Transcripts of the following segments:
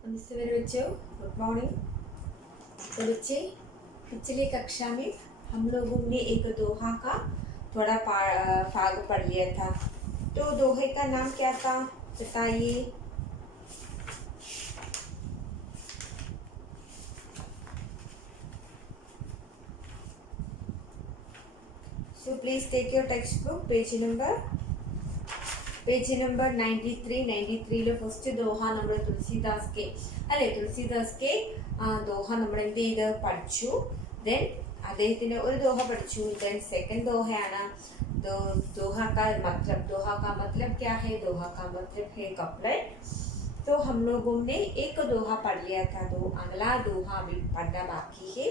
सवेरे बच्चों, good morning. तो बच्चे, पिछली कक्षा में हम लोगों ने एक दोहा का थोड़ा भाग पढ़ लिया था। तो दोहे का नाम क्या था बताइए। So please take your text book, page number 93 first doha നമ്മുടെ തുളസിദാസ് കെ ദോഹ നമ്മൾ എന്ത് ചെയ്ത് പഠിച്ചു. ദെൻ അദ്ദേഹത്തിന്റെ ഒരു ദോഹ പഠിച്ചു. ദെൻ സെക്കൻഡ് ദോഹയാണ് दोहा का मतलब क्या है? दोहा का मतलब है कपलेट. तो हम लोगों ने एक दोहा पढ़ लिया था, तो अगला दोहा अभी पढ़ना बाकी है,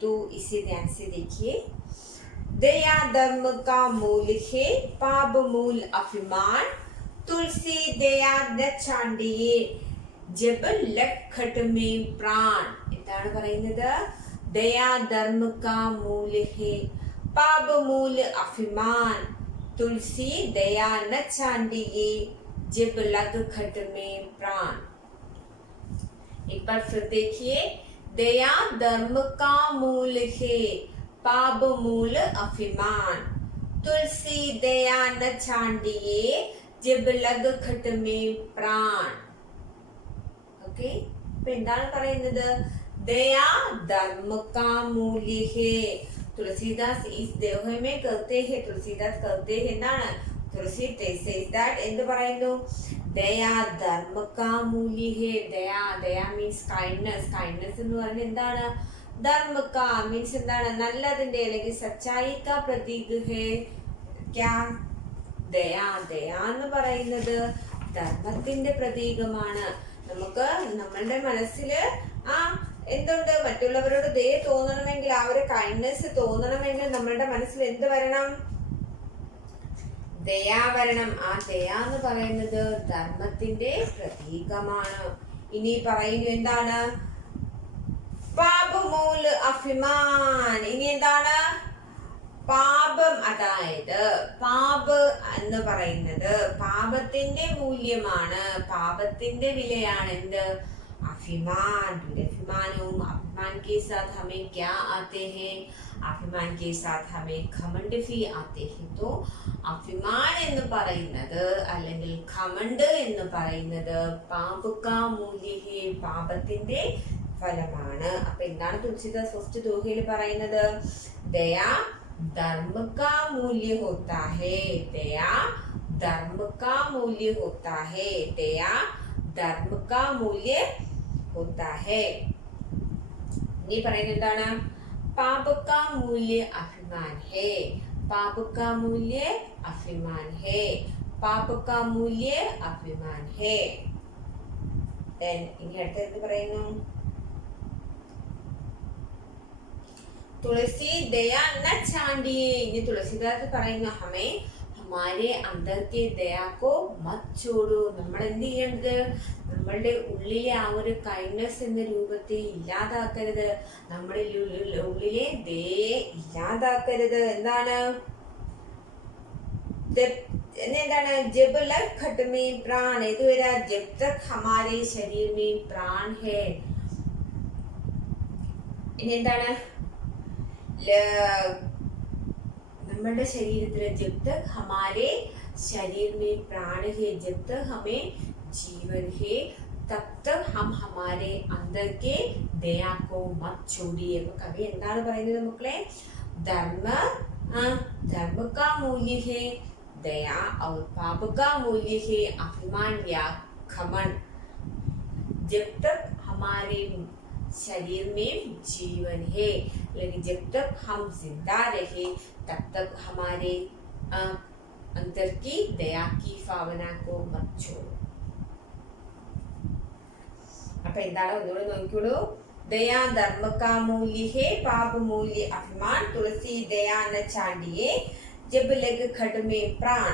तो इसे ध्यान से देखिए. दया धर्म का मूल है, पाप मूल अभिमान. तुलसी दया न चांडिये, जब लग खट में प्राण. എന്താണ് പറയുന്നത്? दया धर्म का मूल है, पाप मूल अभिमान. तुलसी दया न चांडिये, जब लग खट में प्राण. एक बार फिर देखिए. दया धर्म का मूल है, पाप मूल अभिमान. तुलसी दया न चांडिये, जब लग खट में प्राण. ओके, ഇപ്പൊ എന്താണ് പറയുന്നത്? दया धर्म का मूल्य है. तुलसीदास इस दोहे में कहते हैं, എന്താണ്? തുളസി എന്ത് പറയുന്നു? ദയാ ധർമ്മ കാ മൂല്യ ഹേ. ദയ മീൻസ് കൈൻഡ്നെസ് എന്ന് പറയുന്നത് എന്താണ്? ധർമ്മ കാ മീൻസ് എന്താണ്? നല്ലതിന്റെ അല്ലെങ്കിൽ സച്ചായി കാ പ്രതീക് ഹേ. ക്യാ? ദയ എന്ന് പറയുന്നത് ധർമ്മത്തിന്റെ പ്രതീകമാണ്. നമുക്ക് നമ്മളുടെ മനസ്സിൽ എന്തുണ്ട്? മറ്റുള്ളവരോട് ദയ തോന്നണമെങ്കിൽ, ആ ഒരു കൈൻഡ്നെസ് തോന്നണമെങ്കിൽ നമ്മളുടെ മനസ്സിൽ എന്ത് വരണം? ദയ വരണം. ആ ദയ എന്ന് പറയുന്നത് ധർമ്മത്തിന്റെ പ്രതീകമാണ്. ഇനി പറയുന്നു എന്താണ്? പാപമൂല അഭിമാൻ. ഇനി എന്താണ്? പാപം, അതായത് പാപ് എന്ന് പറയുന്നത് പാപത്തിന്റെ മൂല്യമാണ്, പാപത്തിന്റെ വിലയാണ്. എന്ത്? अभिमान. अभिमान के साथ हमें क्या आते हैं? अभिमान के साथ हमें घमंड भी आते हैं. तो अभिमान എന്ന് പറയുന്നത് അല്ലെങ്കിൽ ഘമണ്ഡ് എന്ന് പറയുന്നത് പാപക മൂല്യ ഹേ, പാപത്തിന്റെ ഫലമാണ്. അപ്പൊ എന്താണ് തുളസിദാസ് ഫസ്റ്റ് ദോഹയിൽ പറയുന്നത്? ദയാ धर्म का मूल्य होता है. दया धर्म का मूल्य होता है. दया धर्म का मूल्य होता है. ഇനി പറയുന്നത് എന്താണ്? पाप का मूल्य अभिमान है. पाप का मूल्य अभिमान है. पाप का मूल्य अभिमान है. then ഇനി അടുത്ത എന്ത് പറയുന്നു? तुलसी दया न चांडिये. ഇനി തുളസിദാസ് പറയുന്നു, हमें हमारे अंदर के दया को मत छोड़ो. നമ്മൾ എന്ത് ചെയ്യരുത്? നമ്മളുടെ ഉള്ളിലെ ആ ഒരു കൈൻഡ്നെസ് എന്ന രൂപത്തെ ഇല്ലാതാക്കരുത്. നമ്മുടെ ഉള്ളിലെ ദയയെ ഇല്ലാതാക്കരുത്. എന്താണ്? എന്താണ്? ജബ് ലഗ് ഖട്ട് में प्राण. ഇതുവരെ जब तक हमारे शरीर में प्राण है. ഇനി എന്താണ്? നമ്മുടെ ശരീരത്തിൽ जब तक हमारे शरीर में प्राण है, जब तक हमें जीवन है, तब तक हम हमारे अंदर के दया को मत छोड़िए. कवि എന്താണ് പറയുന്നത് മക്കളെ? धर्म का मूल्य है दया और पाप का मूल्य है अभिमान या घमंड. जब तक हमारे शरीर में जीवन है, लेकिन जब तक हम जिंदा रहे, तब तक हमारे अंदर की दया की भावना को मत छोड़ो. അപ്പൊ എന്താണ്? ഒന്നുകൂടെ നോക്കിക്കോളൂ. दया धर्म का मूल्य है, पाप मूल्य अभिमान. तुलसी दया न चांडिये, जब लग खट में प्राण.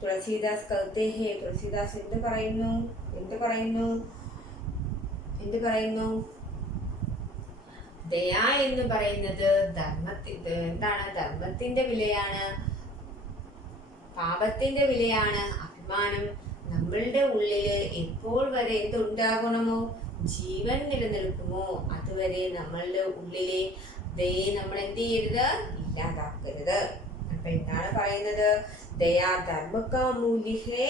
തുളസിദാസ് कहते हैं. തുളസിദാസ് എന്ത് പറയുന്നു? ദയ എന്ന് പറയുന്നത് എന്താണ്? ധർമ്മത്തിന്റെ വിലയാണ്, പാപത്തിന്റെ വിലയാണ്. അഭിമാനം നമ്മളുടെ ഉള്ളില് എപ്പോൾ വരെ എന്തുണ്ടാകണമോ, ജീവൻ നിലനിൽക്കുമോ അതുവരെ നമ്മളുടെ ഉള്ളിലെ ദയെ നമ്മൾ എന്ത് ചെയ്യരുത്, ഇല്ലാതാക്കരുത്. അപ്പൊ എന്താണ് പറയുന്നത്? ദയാ ധർമ്മ കാ മൂല്യ ഹേ,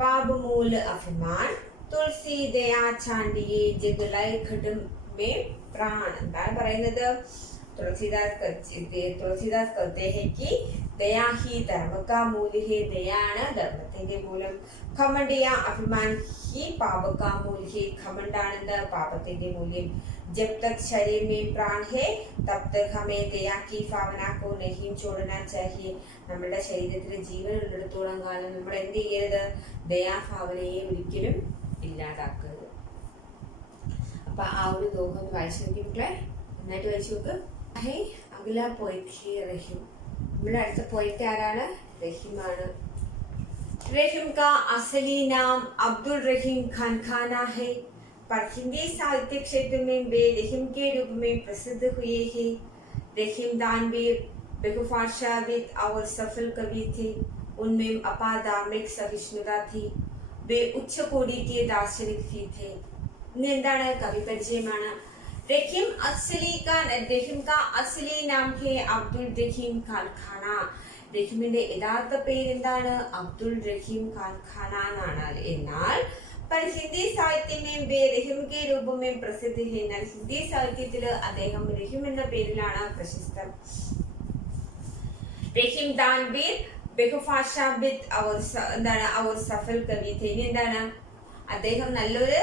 പാപമൂല അഭിമാൻ, തുളസി ദയാ ചാണ്ടിയെ ജഗലൈ ഘടം മേ പ്രാൺ. എന്താണ് പറയുന്നത്? तुलसीदास कहते हैं कि दया ही धर्म का मूल्य है. ദയാണ് ധർമ്മത്തിന്റെ മൂലം. ഘമണ്ഡ് या अभिमान ही पाप का मूल्य है. ഘമണ്ഡാണ് പാപത്തിന്റെ മൂല്യം. जब तक शरीर में प्राण है तब तक हमें दया की भावना को नहीं छोड़ना चाहिए. നമ്മുടെ ശരീരത്തിൽ ജീവൻ ഉള്ളിടത്തോളം കാലം നമ്മൾ എന്ത് ചെയ്യരുത്? ദയാഭാവനയെ ഒരിക്കലും ഇല്ലാതാക്കരുത്. അപ്പൊ ആ ഒരു ദോഹം ഒന്ന് വായിച്ചു നോക്കി മക്കളെ, നന്നായിട്ട് വായിച്ചു നോക്ക്. अगला पोइट है रहीम. നമ്മുടെ അടുത്ത പോയിറ്റ് ആരാണ്? റഹീമാണ്. रहीम का असली नाम अब्दुल रहीम खान खाना है, पर हिंदी साहित्य क्षेत्र में वे रहीम के रूप में प्रसिद्ध हुए हैं. रहीम दानवीर, बहुभाषाविद और सफल कवि थे. उनमें अपार धार्मिक सहिष्णुता थी. वे उच्च कोटि के दार्शनिक भी थे. എന്താണ്? കവി പരിചയമാണ്. रहीम का असली नाम है अब्दुल रहीम खान खाना. റഹീമിന്റെ യഥാർത്ഥ പേര് എന്താണ്? അബ്ദുൾ റഹീം ഖാൻ ഖാന എന്നാണ്. എന്നാൽ पर हिंदी साहित्य में वे रहीम के रूप में प्रसिद्ध है. എന്നാൽ ഹിന്ദി സാഹിത്യത്തിൽ അദ്ദേഹം റഹീം എന്ന പേരിലാണ് പ്രശസ്തൻ. റഹീം ദാൻവീർ, ബഹുഭാഷാവിദ് और सफल कवि थे. ഇനി എന്താണ്? അദ്ദേഹം നല്ലൊരു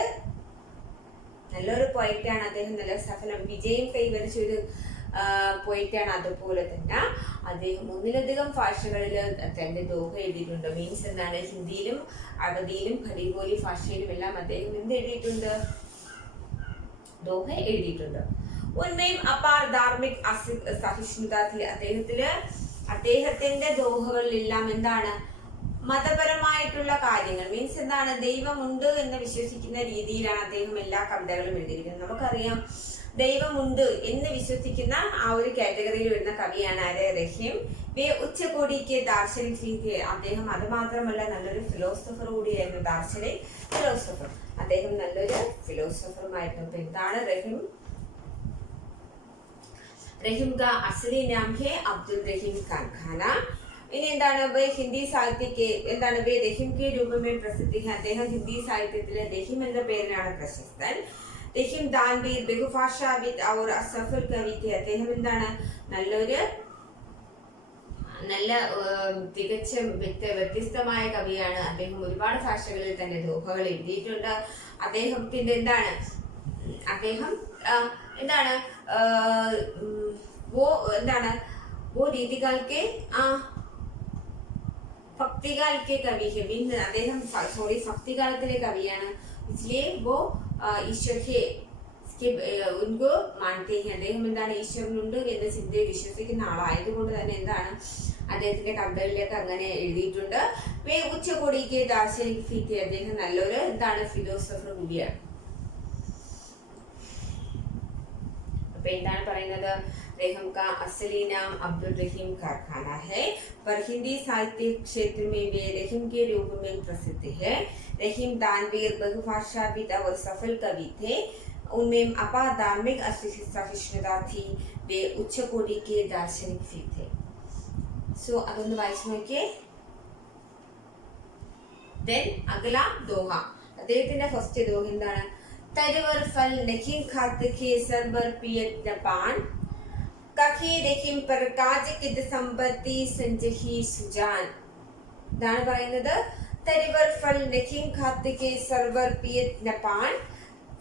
പോയിറ്റാണ്. അദ്ദേഹം നല്ല സഫലം വിജയം കൈവരിച്ച ഒരു പോയിറ്റാണ്. അതുപോലെ തന്നെ അദ്ദേഹം ഒന്നിലധികം ഭാഷകളിൽ തന്റെ ദോഹ എഴുതിയിട്ടുണ്ട്. മീൻസ് എന്താണ്? ഹിന്ദിയിലും അറബിയിലും ഖലീബോലി ഭാഷയിലും എല്ലാം അദ്ദേഹം എന്ത് എഴുതിയിട്ടുണ്ട്? ദോഹ എഴുതിയിട്ടുണ്ട്. ഉന്മയും അപാർ ധാർമ്മിക് സഹിഷ്ണുത. അദ്ദേഹത്തിന്റെ ദോഹകളിലെല്ലാം എന്താണ്? മതപരമായിട്ടുള്ള കാര്യങ്ങൾ. മീൻസ് എന്താണ്? ദൈവമുണ്ട് എന്ന് വിശ്വസിക്കുന്ന രീതിയിലാണ് അദ്ദേഹം എല്ലാ കവിതകളും എഴുതിയിരിക്കുന്നത്. നമുക്കറിയാം ദൈവമുണ്ട് എന്ന് വിശ്വസിക്കുന്ന ആ ഒരു കാറ്റഗറിയിൽ വരുന്ന കവിയാണ് ആര്? റഹീം. വേ ഉച്ചകോടിക്ക് ദാർശനിക്. അദ്ദേഹം അത് മാത്രമല്ല നല്ലൊരു ഫിലോസഫർ കൂടിയായിരുന്നു. ദാർശനിക് ഫിലോസഫർ. അദ്ദേഹം നല്ലൊരു ഫിലോസഫറുമായിരുന്നു. എന്താണ് റഹീം? റഹീം കാ അസലി നാം ഹേ അബ്ദുൽ റഹീം ഖാൻ ഖാന. ഇനി എന്താണ്? ഹിന്ദി സാഹിത്യക്ക് എന്താണ്? വേ റഹീം കെ രൂപമേ പ്രസിദ്ധി. അദ്ദേഹം ഹിന്ദി സാഹിത്യത്തിലെ റഹീം എന്ന പേരിലാണ് പ്രശസ്തൻ. റഹീം ദാൻവീർ, ബഹുഭാഷാവിദ് और സഫൽ കവി थे. അദ്ദേഹം എന്താണ്? നല്ല തികച്ച വ്യത്യസ്തമായ കവിയാണ്. അദ്ദേഹം ഒരുപാട് ഭാഷകളിൽ തന്നെ ദോഹകൾ എഴുതിയിട്ടുണ്ട്. അദ്ദേഹത്തിന്റെ എന്താണ്? അദ്ദേഹം എന്താണ്? वो रीतिकाल के ഭക്തികാൽ के कवि है. അദ്ദേഹം ഭക്തികാലത്തിലെ കവിയാണ്. इसलिए वो ईश्वर के उनको मानते हैं. അദ്ദേഹം എന്താണ്? ഈശ്വരനുണ്ട് എന്ന ചിന്തയെ വിശ്വസിക്കുന്ന ആളായതുകൊണ്ട് തന്നെ എന്താണ്? അദ്ദേഹത്തിന്റെ കവിതകളിലേക്ക് അങ്ങനെ എഴുതിയിട്ടുണ്ട്. വേ ഉച്ചകോടിക്ക് ദാർശനിക് ഫീറ്റ്. അദ്ദേഹം നല്ലൊരു എന്താണ്? ഫിലോസഫർ കൂടിയാണ്. അപ്പൊ എന്താണ് പറയുന്നത്? रहीम का असली नाम अब्दुल रहीम कारखाना है, पर हिंदी साहित्य क्षेत्र में वे रहीम के रूप में प्रसिद्ध है. रहीम दानवीर, बहुभाषाविद और सफल कवि थे. उनमें अपार धार्मिक सहिष्णुता थी. वे उच्च कोटि के दार्शनिक भी थे. सो अदोंದು ವಾಯ್ಸ್ നോക്കിയേ. then अगला दोहा. അദ്ദേഹത്തിന്റെ ഫസ്റ്റ് ദോഹ എന്താണ്? തരുവർ ഫൽ नहीं खाते के सरबर पियत जपान, कखी रहीम पर काज किद संपत्ति संजही सुजान. ഇതാണ് പറയുന്നത്. തരുവർ ഫൽ नहीं खाते के सरवर पियत जपान,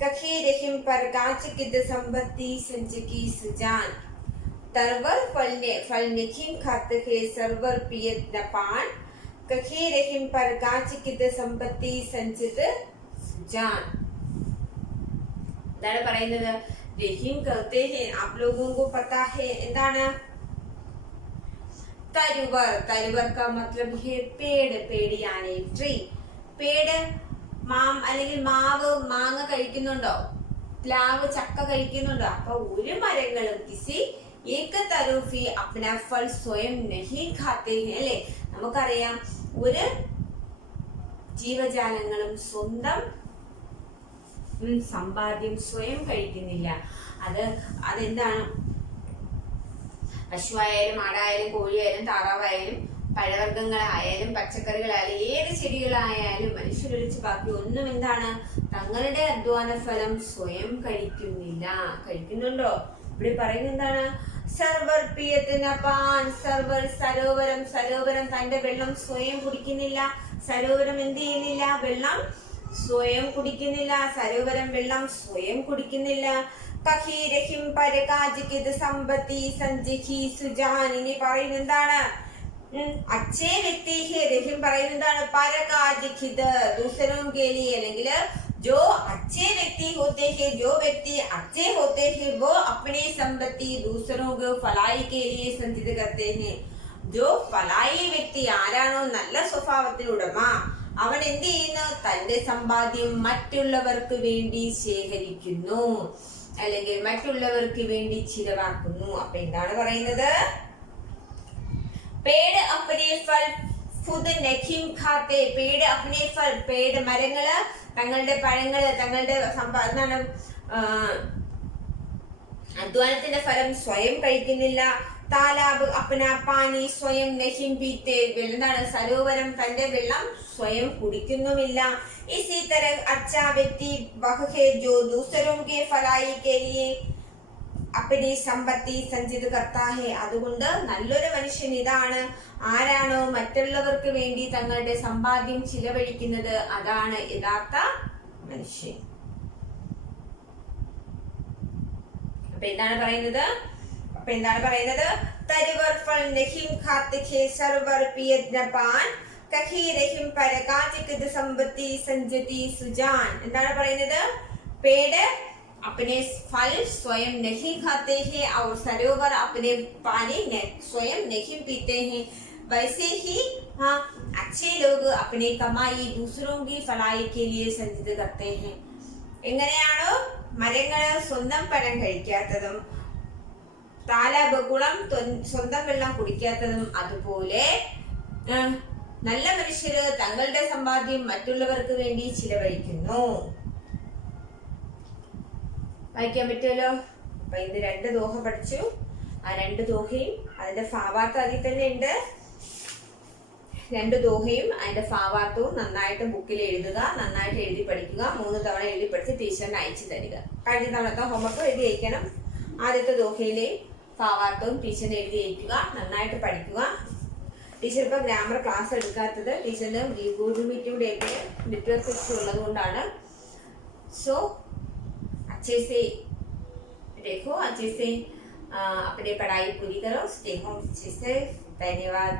कखी रहीम पर काज किद संपत्ति संजही सुजान. तरवर फल नहीं खाते के सरवर पियत जपान, कखी रहीम पर काज किद संपत्ति संचित सुजान. इधर പറയുന്നത് रहीम कहते हैं, आप लोगों को पता है എന്താണ്? തരുവർ का मतलब है पेड़. पेड़ यानी ट्री. पेड़ അല്ലെങ്കിൽ മാവ് മാങ്ങ കഴിക്കുന്നുണ്ടോ? പ്ലാവ് ചക്ക കഴിക്കുന്നുണ്ടോ? അപ്പൊ ഒരു മരങ്ങളും കിസി एक तरफ ही अपना फल स्वयं नहीं खाते हैं. അല്ലേ? നമുക്കറിയാം ഒരു ജീവജാലങ്ങളും സ്വന്തം സമ്പാദ്യം സ്വയം കഴിക്കുന്നില്ല. അതെന്താണ്? പശുവായാലും ആടായാലും കോഴിയായാലും താറാവായാലും പഴവർഗ്ഗങ്ങളായാലും പച്ചക്കറികളായാലും ഏത് ചെടികളായാലും മനുഷ്യരൊഴിച്ച് ബാക്കി ഒന്നും എന്താണ്? തങ്ങളുടെ അധ്വാന ഫലം സ്വയം കഴിക്കുന്നില്ല. കഴിക്കുന്നുണ്ടോ? ഇവിടെ പറയുന്നത് എന്താണ്? സർവർ പിയത്തിന് പാൻ സർവർ സരോവരം. സരോവരം തന്റെ വെള്ളം സ്വയം കുടിക്കുന്നില്ല. സരോവരം എന്ത് ചെയ്യുന്നില്ല? വെള്ളം സ്വയം കുടിക്കുന്നില്ല. സരോവരം വെള്ളം സ്വയം കുടിക്കുന്നില്ല. കഹീരഹിം പരകാജിക്കിത് സമ്പത്തി സഞ്ജിഹി സുജാൻ. ഇനി പറയുന്നത് എന്താണ്? അച്ഛേ വ്യക്തി ഹെ. രഹിം പറയുന്നത് എന്താണ്? പരകാജിക്കിത് दूसरों के लिए അല്ലെങ്കിൽ जो अच्छे व्यक्ति होते हैं, जो व्यक्ति अच्छे होते हैं वो अपनी संपत्ति दूसरों को भलाई के लिए संचित करते हैं. जो फलाई വ്യക്തി ആരാണോ നല്ല സ്വഭാവത്തിന് ഉടമ അവൻ എന്ത് ചെയ്യുന്നു? തന്റെ സമ്പാദ്യം മറ്റുള്ളവർക്ക് വേണ്ടി ശേഖരിക്കുന്നു അല്ലെങ്കിൽ മറ്റുള്ളവർക്ക് വേണ്ടി ചിലവാക്കുന്നു. അപ്പൊ എന്താണ് പറയുന്നത്? പേട് അപ്നെ ഫൽ ഖുദ് നഹീം ഖാത്തെ. പേട് അപ്നെ ഫൽ. പേട് മരങ്ങള് തങ്ങളുടെ പഴങ്ങള് തങ്ങളുടെ അധ്വാനത്തിന്റെ ഫലം സ്വയം കഴിക്കുന്നില്ല. താലാബ് അപ്ന പാനി സ്വയം നഹീം പീത്തെ. എന്താണ്? സരോവരം തന്റെ വെള്ളം സ്വയം കുടിക്കുന്നുമില്ല. इसी तरह अच्छा व्यक्ति वह है जो दूसरों के भलाई के लिए अपनी संपत्ति संचित करता है. അതുകൊണ്ട് നല്ലൊരു മനുഷ്യൻ ഇതാണ്. ആരാണോ മറ്റുള്ളവർക്ക് വേണ്ടി തങ്ങളുടെ സമ്പാദ്യം ചിലവഴിക്കുന്നത് അതാണ് യഥാർത്ഥ മനുഷ്യൻ. അപ്പൊ എന്താണ് പറയുന്നത്? തരുവർ ഫൽ നഹീം ഖാത്തെ ഹെ സർവർ പിയത് പാൻ കഹീരഹിം പരകാജിക്കിത് സമ്പത്തി സഞ്ജതി സുജാൻ. എന്താണ് പറയുന്നത്? പേട് अपने फल स्वयं नहीं खाते हैं और सरोवर अपने पानी स्वयं नहीं पीते हैं. वैसे ही अच्छे लोग अपने कमाई दूसरों की भलाई के लिए संचित करते हैं. എങ്ങനെയാണോ മരങ്ങള് സ്വന്തം പഴം കഴിക്കാത്തതും താലാബ് കുളം സ്വന്തം വെള്ളം കുടിക്കാത്തതും അതുപോലെ നല്ല മനുഷ്യര് തങ്ങളുടെ സമ്പാദ്യം മറ്റുള്ളവർക്ക് വേണ്ടി ചിലവഴിക്കുന്നു. വായിക്കാൻ പറ്റുമല്ലോ. അപ്പൊ ഇത് 2 ദോഹ പഠിച്ചു. ആ 2 ദോഹയും അതിന്റെ ഭാവാർത്ഥം അതിൽ തന്നെ ഉണ്ട്. 2 ദോഹയും അതിന്റെ ഭാവാർത്ഥവും നന്നായിട്ട് ബുക്കിൽ എഴുതുക. നന്നായിട്ട് എഴുതി പഠിക്കുക. 3 തവണ എഴുതി പഠിച്ച് ടീച്ചറിന് അയച്ചു തരിക. കഴിഞ്ഞ തവണത്തെ ഹോംവർക്ക് എഴുതി അയക്കണം. ആദ്യത്തെ ദോഹയിലെയും ഭാവാർത്ഥവും ടീച്ചറിന് എഴുതി അയക്കുക. നന്നായിട്ട് പഠിക്കുക. ടീച്ചർ ഇപ്പൊ ഗ്രാമർ ക്ലാസ് എടുക്കാത്തത് ടീച്ചറിന് ഗൂഗിൾ മീറ്റും നെറ്റ്വർക്ക് ഇഷ്യൂ ഉള്ളത് കൊണ്ടാണ്. സോ अच्छे से देखो, अच्छे से अपने पढ़ाई पूरी करो. Stay home. धन्यवाद.